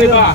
对吧。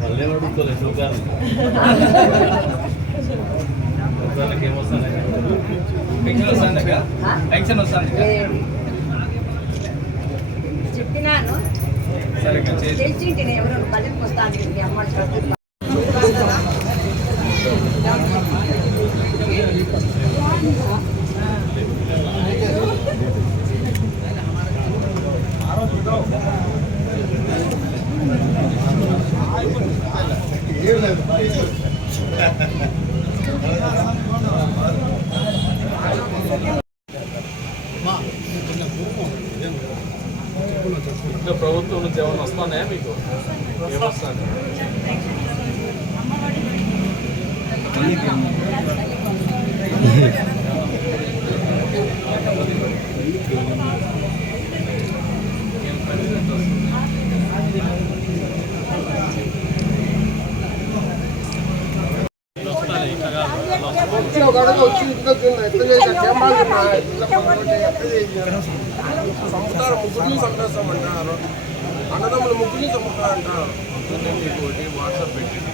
వాళ్ళే అడుగుకోలేదు షుగర్ షుగర్కి ఏమొస్తాయి పెన్షన్ వస్తుంది అక్క? పెన్షన్ వస్తుంది అక్క? చెప్పినాను. తెలిసింటి ఎవరు పల్లెకి వస్తాను మీ అమ్మ ప్రభుత్వం నుంచి ఏమైనా వస్తున్నాయా మీకు ఏమొస్తాను చంపుతారు ముగ్గురిని చంపేస్తామంటారు అన్నదమ్ములు ముగ్గురిని చంపుతారంటారు వాట్సాప్ పెట్టి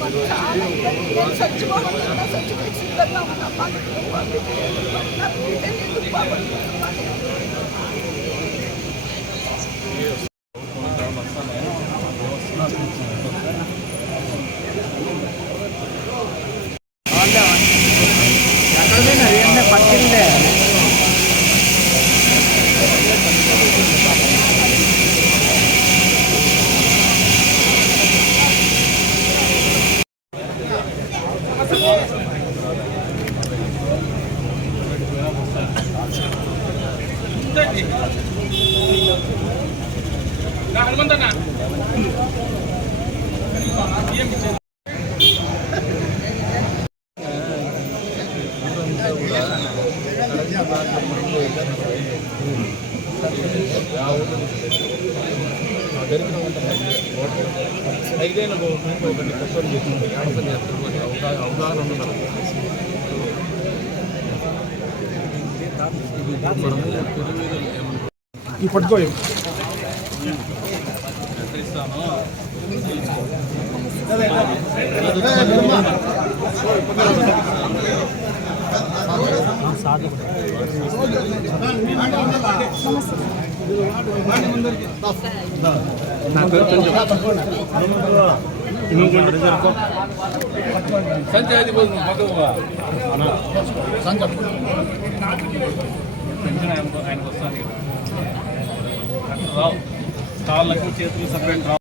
ఇట్లా రాయండి నా. జరగండి. ఎవరు చెప్తారు సమాజం నీకు కావాలి, ఎవరు చెప్తారు మా ఇంటి ముందు ఇంటి ముందు ఇంటి ముందు ఇదే మాకు ఇంటి జరుగుతుంది నా హనుమంతన్న. ఏం ఇచ్చేది? ఐదైన గవర్నమెంట్ ఒకటి కొత్తలు చేస్తుంది ఆడపని అవగాహన అవగాహన ఉన్నారు ఈ సంచాది భోజనం పక్కగా పెన్షన్ ఆయనకు రావు కాళ్ళకి చేతులు సపరేట్ రావు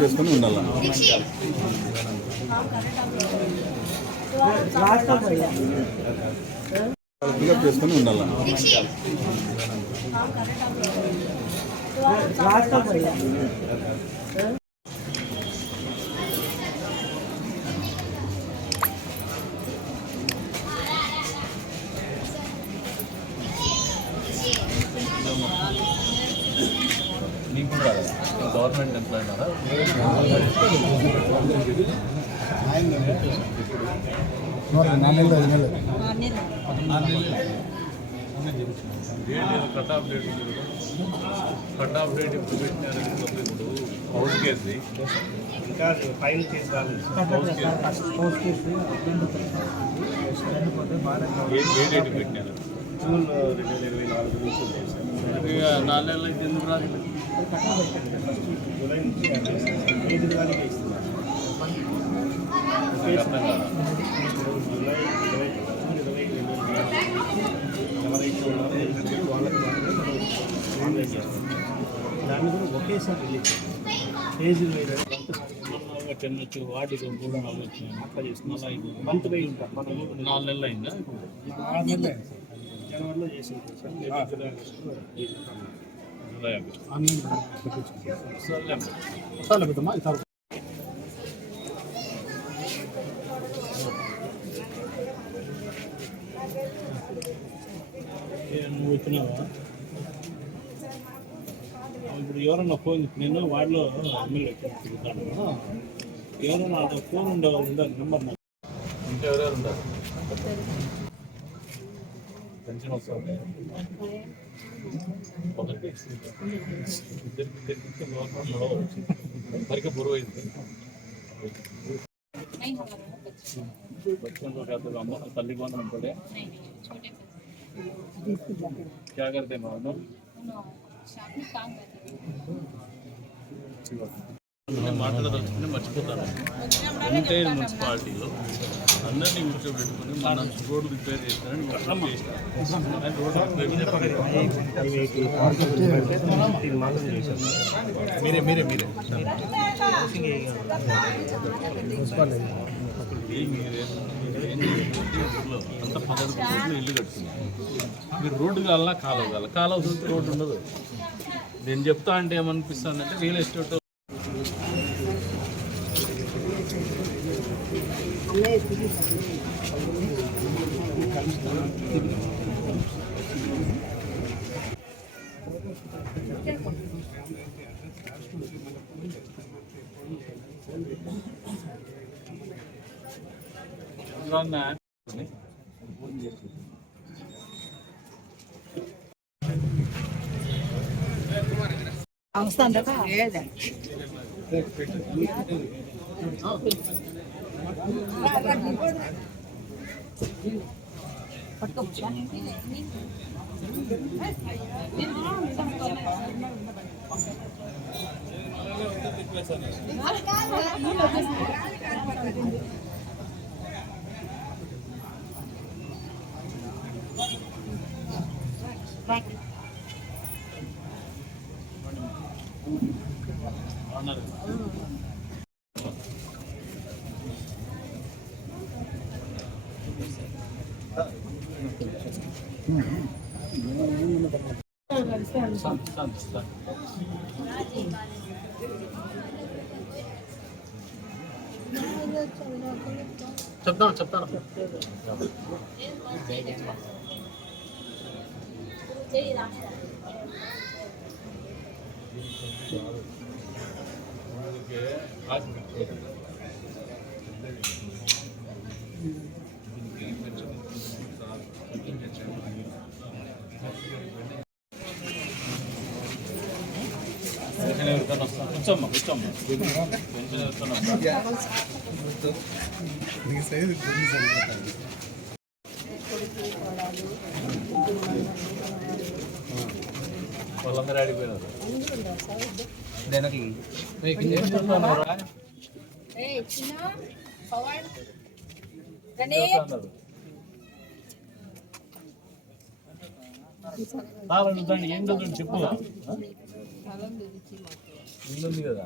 చేసుకొని ఉండాలి పికప్ చేసుకొని ఉండాలి కూడా గవర్నమెంట్ ఎంప్లాయీ ఉన్నారా cut off date cut off date ఇప్పుడు పెట్టినారు ఇప్పుడు హౌస్ కేసు ఇంకా ఫైల్ చేసి హౌస్ కేసు ఏ డేట్ పెట్టినారు జూన్ రెండు వేల ఇరవై నాలుగు నుంచి నాలుగు నెలలు అయితే ఎందుకు జూలై నుంచి ఇస్తున్నారు నాకు ఇరవై జూన్ ఇరవై ఎవరైతే ఉన్నారో వాళ్ళకి మాత్రమే మనం చేస్తాం దాన్ని కూడా ఒకేసారి రిలీజ్ ఫేజ్ టెన్ వచ్చి వాటికి కూడా నాలుగు వచ్చినాయి అట్లా చేస్తున్నాం మంత్ వైజ్ ఉంటాం మనం నాలుగు నెలలు అయిందా జనవరిలో చేసింది సార్ జనవరిలో చేసి జూలై ఆగస్టు చెప్తున్నావా ఇప్పుడు ఎవరన్నా ఫోన్ నేను వాడిలో ఎమ్మెల్యే చెప్తాను ఎవరైనా వాళ్ళ ఫోన్ ఉండేవాళ్ళు ఉండాలి నెంబర్ నాకు. ఇంకెవరెవరు ఉండాలి? పెన్షన్ వస్తుంది ఒకరికి ఇద్దరికి సరిగ్గా బురువు అయింది బచ్చంలో తల్లి గోందరం పడే क्या करते हैं मानो నేను మాట్లాడదలుచుకుని మర్చిపోతాను ఎంటైర్ మున్సిపాలిటీలో అందరినీ కూర్చోబెట్టుకుని మన రోడ్డు రిపేర్ చేస్తానని మొత్తం చేసినారు ఆయన రోడ్డు రిపేర్ మీరే మీరే మీరే అంత పదహారు కోట్లు ఇల్లు కట్టుకున్నారు మీరు రోడ్డు కావాలా కాలువ కావాలి. కాలువ చూస్తే రోడ్డు ఉండదు. నేను చెప్తా అంటే ఏమనిపిస్తుంది అంటే రియల్ ఎస్టేట్ అన్నారు శాంతి శాంతి శాంతి చెప్తాను చెప్తాను కూర్చోమ్మా కూర్చోమ్మా పెన్షన్ వాళ్ళందరూ ఆడిపోయినారు ఏ చదువు చెప్పు ఉంది కదా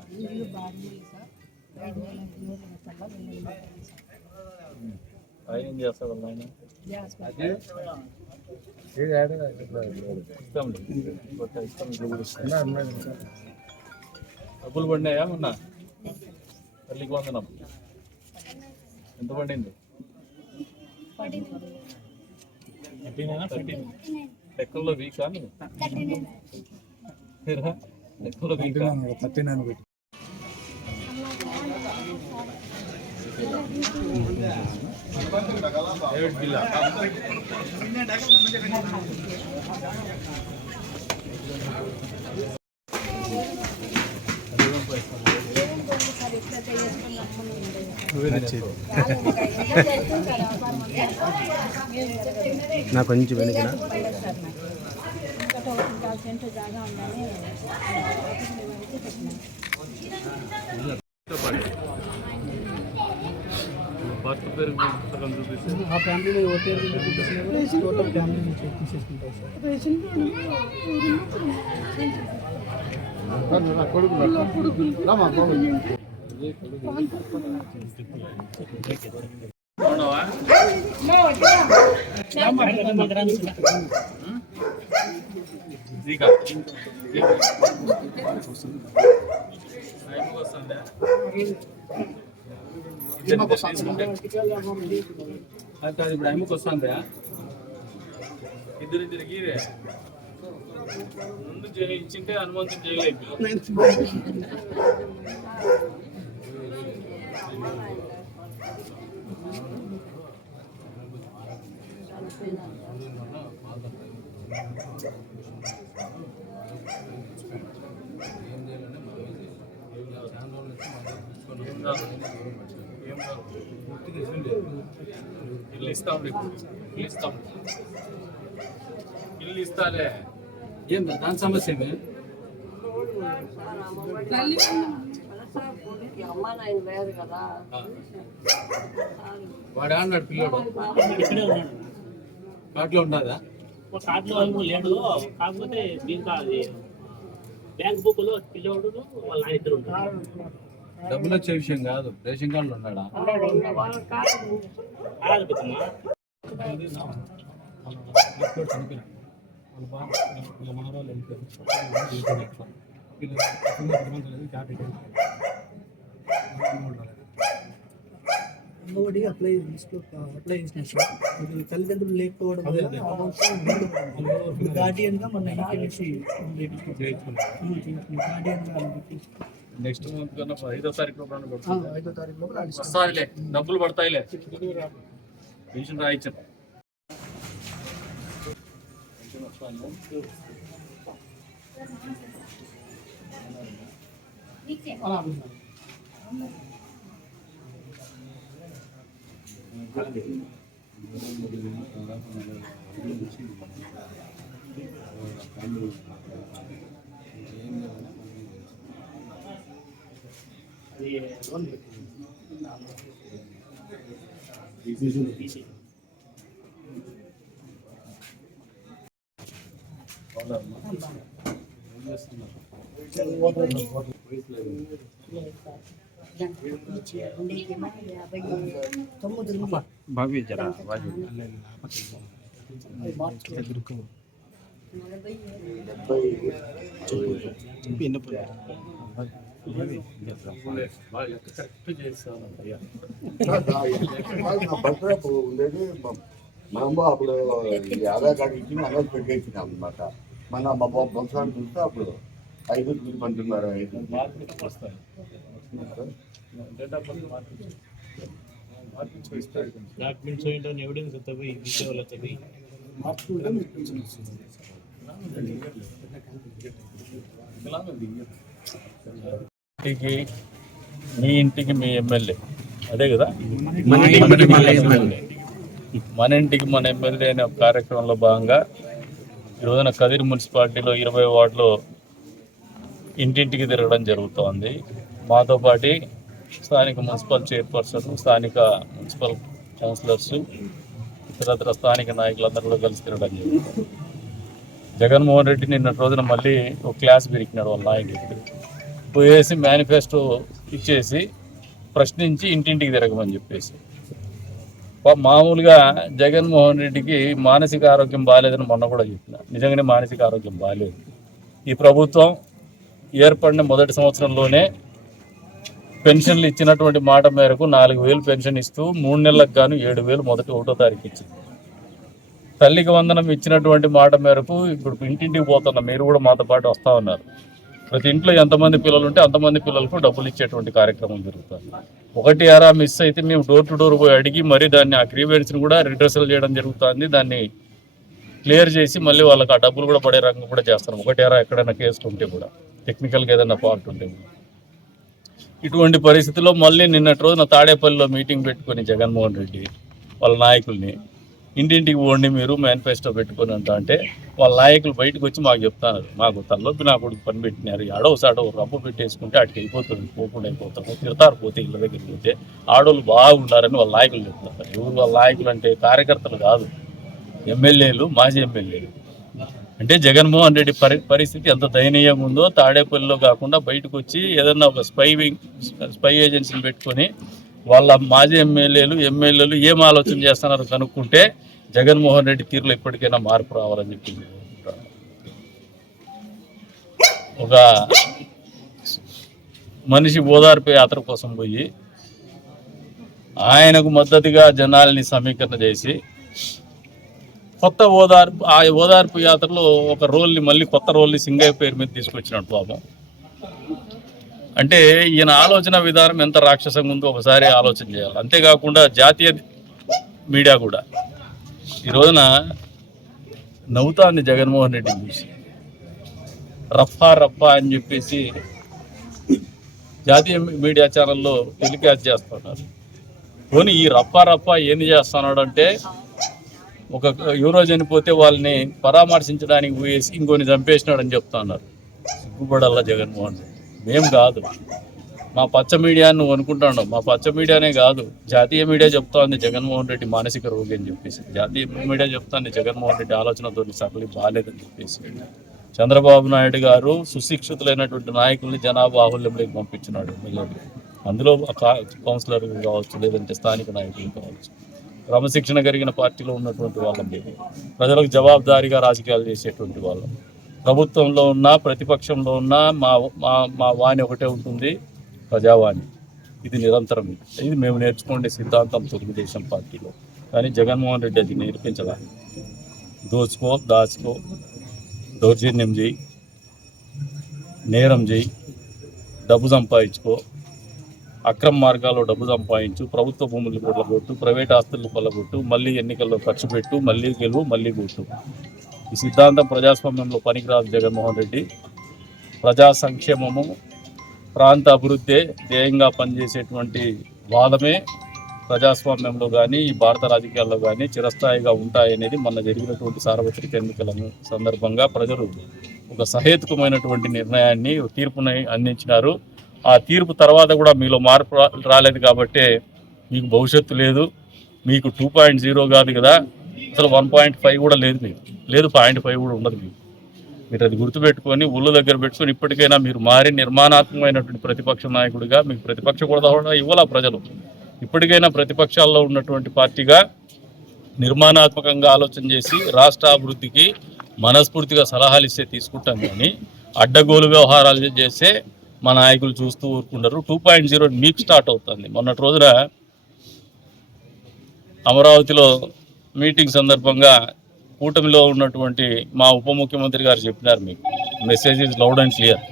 ఏం చేస్తాడు ఆయన ఇస్తాం ఇస్తాం డబ్బులు పడినాయా మొన్న? తల్లికి వందనం. ఎంత పడింది? లెక్కల్లో వీకా లెక్కల్లో వీకా? డేవిడ్ బిల్లా నాకు కొంచెం వెనుక భర్త పేరు పుస్తకం చూపిస్తే ఆ ఫ్యామిలీలో ఎవరి పేరు మీద టోటల్ ఫ్యామిలీ నుంచి తీసేసుకుంటారు సార్ ఇప్పుడు ఆయనకు వస్తుందా ఇద్దరు ఇద్దరు గీరే ముందు జయించింటే ఇచ్చింటే హనుమంతుడు జైలు అయిపోయింది ఇల్లు ఇస్తాం ఇల్లు ఇస్తాం ఇల్లు ఇస్తాలే ఏం దాని సమస్య ఏమి అమ్మ నాయన వేరు కదా. వాడు అన్నాడు పిల్లడు? ఇక్కడే ఉన్నాడు. కాట్లో ఉన్నదా ఒక కార్డులో ఏమో లేడు. కాకపోతే దీంట్లో అది బ్యాంక్ బుక్లో పిల్లోడు వాళ్ళ ఇద్దరు ఉంటారు. డబ్బులు వచ్చే విషయం కాదు. రేషన్ కార్డులు ఉన్నాడా? అలాగే పెద్దమ్మా అంగన్వాడీ అప్లై అప్లై చేసిన తల్లిదండ్రులు లేకపోవడం వల్ల గార్డియన్గా మన గార్డియన్గా నెక్స్ట్ మంత్ కన్నా ఐదో తారీఖు లోపల. ఐదో తారీఖు లోపల వస్తాయిలే డబ్బులు పడతాయిలే. పెన్షన్ రాయించారు అలా అడుగుతున్నాను. అది లోన్ తీసి తొమ్మిది బాబీ జరా బాగా లెక్క కరెక్ట్ చేస్తాను అయ్యా బస్సు ఉండేది మనం అప్పుడు ఈ ఆధార్ కార్డు ఇచ్చి మనం పెట్టేసినాం అనమాట మన మా బొంసాన్ని చూస్తే అప్పుడు ఐదు పంటున్నారు ఐదు డాక్యుమెంట్స్ ఎవిడెన్స్ వస్తుంది వస్తుంది ఇంటికి మీ ఇంటికి మీ ఎమ్మెల్యే. అదే కదా? మన ఇంటికి మన ఎమ్మెల్యే. అనే కార్యక్రమంలో భాగంగా ఈ రోజున కదిరి మున్సిపాలిటీలో ఇరవై వార్డులో ఇంటింటికి తిరగడం జరుగుతోంది. మాతో పాటి స్థానిక మున్సిపల్ చైర్పర్సన్ స్థానిక మున్సిపల్ కౌన్సిలర్స్ ఇతరత్ర స్థానిక నాయకులందరూ కూడా కలిసి తిరగడం జరిగింది. జగన్మోహన్ రెడ్డి నిన్న రోజున మళ్ళీ ఒక క్లాస్ పెరిగినాడు వాళ్ళ నాయకుడికి పోయేసి మేనిఫెస్టో ఇచ్చేసి ప్రశ్నించి ఇంటింటికి తిరగమని చెప్పేసి. మామూలుగా జగన్మోహన్ రెడ్డికి మానసిక ఆరోగ్యం బాగాలేదని మొన్న కూడా చెప్పిన. నిజంగానే మానసిక ఆరోగ్యం బాగాలేదు ఈ ప్రభుత్వం ఏర్పడిన మొదటి సంవత్సరంలోనే పెన్షన్లు ఇచ్చినటువంటి మాట మేరకు నాలుగు వేలు పెన్షన్ ఇస్తూ మూడు నెలలకు గాను ఏడు వేలు మొదటి ఒకటో తారీఖు ఇచ్చింది. తల్లికి వందనం ఇచ్చినటువంటి మాట మేరకు ఇప్పుడు ఇంటింటికి పోతున్న మీరు కూడా మాతో పాటు వస్తా ఉన్నారు. ప్రతి ఇంట్లో ఎంతమంది పిల్లలు ఉంటే అంతమంది పిల్లలకు డబ్బులు ఇచ్చేటువంటి కార్యక్రమం జరుగుతుంది. ఒకటి ఆరా మిస్ అయితే మేము డోర్ టు డోర్ పోయి అడిగి మరీ దాన్ని ఆ గ్రీవెన్స్ని కూడా రిడ్రెసల్ చేయడం జరుగుతుంది. దాన్ని క్లియర్ చేసి మళ్ళీ వాళ్ళకి ఆ డబ్బులు కూడా పడే రంగం కూడా చేస్తాం. ఒకటి ఆరా ఎక్కడైనా కేసులు ఉంటే కూడా. టెక్నికల్గా ఏదైనా ఫాల్ట్ ఉంటే కూడా. ఇటువంటి పరిస్థితుల్లో మళ్ళీ నిన్నటి రోజున తాడేపల్లిలో మీటింగ్ పెట్టుకుని జగన్మోహన్ రెడ్డి వాళ్ళ నాయకుల్ని ఇంటింటికి పోండి మీరు మేనిఫెస్టో పెట్టుకుని అంటా అంటే వాళ్ళ నాయకులు బయటకు వచ్చి మాకు చెప్తాను మాకు తలలోపి నా కొడుకు పని పెట్టినారు. ఆడో సాడో రప్పు పెట్టేసుకుంటే అటుకి అయిపోతుంది పోకుండా అయిపోతాము తిడతారు పోతే ఇళ్ళ దగ్గరికి పోతే. ఆడోళ్ళు బాగుండారని వాళ్ళ నాయకులు చెప్తున్నారు. ఎవరు వాళ్ళ నాయకులు అంటే కార్యకర్తలు కాదు. ఎమ్మెల్యేలు మాజీ ఎమ్మెల్యేలు. అంటే జగన్మోహన్ రెడ్డి పరి పరిస్థితి ఎంత దయనీయంగా ఉందో తాడేపల్లిలో కాకుండా బయటకు వచ్చి ఏదన్నా ఒక స్పైవింగ్ స్పై ఏజెన్సీని పెట్టుకొని వాళ్ళ మాజీ ఎమ్మెల్యేలు ఎమ్మెల్యేలు ఏం ఆలోచన చేస్తున్నారో కనుక్కుంటే జగన్మోహన్ రెడ్డి తీరులో ఇప్పటికైనా మార్పు రావాలని చెప్పి ఒక మనిషి ఓదార్పు యాత్ర కోసం పోయి ఆయనకు మద్దతుగా జనాల్ని సమీకరణ చేసి కొత్త ఓదార్పు ఆ ఓదార్పు యాత్రలో ఒక రోల్ని మళ్ళీ కొత్త రోల్ని సింగయ్య పేరు మీద తీసుకొచ్చినట్టు పాపం అంటే ఈయన ఆలోచన విధానం ఎంత రాక్షసంగా ఉందో ఒకసారి ఆలోచన చేయాలి. అంతేకాకుండా జాతీయ మీడియా కూడా. ఈ రోజున నవ్వుతాంది జగన్మోహన్ రెడ్డి చూసి. రఫా రఫా అని చెప్పేసి జాతీయ మీడియా ఛానల్లో టెలికాస్ట్ చేస్తున్నారు. పోనీ ఈ రప్పా రప్పా ఏంది చేస్తున్నాడు అంటే ఒక యూరో చనిపోతే వాళ్ళని పరామర్శించడానికి పోయేసి ఇంకొని చంపేసినాడని చెప్తున్నారు. సిగ్గుపడాలా జగన్మోహన్ రెడ్డి? మేం కాదు. మా పచ్చ మీడియాను నువ్వు మా పచ్చ మీడియానే కాదు. జాతీయ మీడియా చెప్తోంది జగన్మోహన్ రెడ్డి మానసిక రోగి అని చెప్పేసి. జాతీయ మీడియా చెప్తోంది జగన్మోహన్ రెడ్డి ఆలోచనతో సకలి బాగాలేదని చెప్పేసి. చంద్రబాబు నాయుడు గారు సుశిక్షితులైనటువంటి నాయకుల్ని జనాబాహుల్యంలోకి పంపించినాడు ఎమ్మెల్యేలు. అందులో కౌన్సిలర్ కావచ్చు లేదంటే స్థానిక నాయకులు కావచ్చు. క్రమశిక్షణ కలిగిన పార్టీలో ఉన్నటువంటి వాళ్ళం మేము. ప్రజలకు జవాబుదారీగా రాజకీయాలు చేసేటువంటి వాళ్ళం. ప్రభుత్వంలో ఉన్నా ప్రతిపక్షంలో ఉన్నా మా మా మా వాణి ఒకటే ఉంటుంది ప్రజావాణి. ఇది నిరంతరం. ఇది. మేము నేర్చుకునే సిద్ధాంతం తెలుగుదేశం పార్టీలో. కానీ జగన్మోహన్ రెడ్డి అది నేర్పించదా దోచుకో దాచుకో దౌర్జన్యం చేయి నేరం చేయి డబ్బు సంపాదించుకో అక్రమ మార్గాల్లో డబ్బు సంపాదించు ప్రభుత్వ భూములు కొల్లగొట్టు ప్రైవేట్ ఆస్తులు కొల్లగొట్టు మళ్ళీ ఎన్నికల్లో ఖర్చు పెట్టు మళ్ళీ గెలువు మళ్ళీ కొట్టు ఈ సిద్ధాంతం ప్రజాస్వామ్యంలో పనికిరాదు జగన్మోహన్ రెడ్డి. ప్రజా సంక్షేమము ప్రాంత అభివృద్ధి ధ్యేయంగా పనిచేసేటువంటి వాదమే ప్రజాస్వామ్యంలో కానీ ఈ భారత రాజకీయాల్లో కానీ చిరస్థాయిగా ఉంటాయనేది మొన్న జరిగినటువంటి సార్వత్రిక ఎన్నికల సందర్భంగా ప్రజలు ఒక సహేతుకమైనటువంటి నిర్ణయాన్ని తీర్పుని అందించినారు. ఆ తీర్పు తర్వాత కూడా మీలో మార్పు రాలేదు కాబట్టి మీకు భవిష్యత్తు లేదు. మీకు టూ పాయింట్ జీరో కాదు కదా. అసలు వన్ పాయింట్ ఫైవ్ కూడా లేదు మీకు. లేదు పాయింట్ ఫైవ్ కూడా ఉండదు మీకు. మీరు అది గుర్తుపెట్టుకొని ఊళ్ళో దగ్గర పెట్టుకొని ఇప్పటికైనా మీరు మారి నిర్మాణాత్మకమైనటువంటి ప్రతిపక్ష నాయకుడిగా మీకు ప్రతిపక్ష కూడా కూడా ఇవ్వాల ప్రజలు? ఇప్పటికైనా ప్రతిపక్షాల్లో ఉన్నటువంటి పార్టీగా నిర్మాణాత్మకంగా ఆలోచన చేసి రాష్ట్ర అభివృద్ధికి మనస్ఫూర్తిగా సలహాలు ఇస్తే తీసుకుంటాం కానీ అడ్డగోలు వ్యవహారాలు చేస్తే మా నాయకులు చూస్తూ ఊరుకుంటారు. టూ పాయింట్ జీరో మీకు స్టార్ట్ అవుతుంది. మొన్నటి రోజున అమరావతిలో మీటింగ్ సందర్భంగా కూటమిలో ఉన్నటువంటి మా ఉప ముఖ్యమంత్రి గారు చెప్పినారు మీకు. Message is loud and clear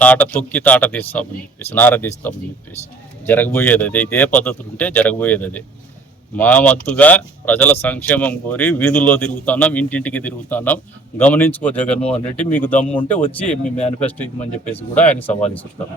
తాట తొక్కి తాట తీస్తామని చెప్పేసి నార తీస్తామని చెప్పేసి. జరగబోయేది అదే ఇదే పద్ధతులు ఉంటే జరగబోయేది అదే. మా మత్తుగా ప్రజల సంక్షేమం కోరి వీధుల్లో తిరుగుతున్నాం ఇంటింటికి తిరుగుతున్నాం. గమనించుకో జగన్మోహన్ రెడ్డి మీకు దమ్ము ఉంటే వచ్చి మీ మేనిఫెస్టో ఇవ్వమని చెప్పేసి కూడా ఆయన సవాల్ ఇస్తున్నాం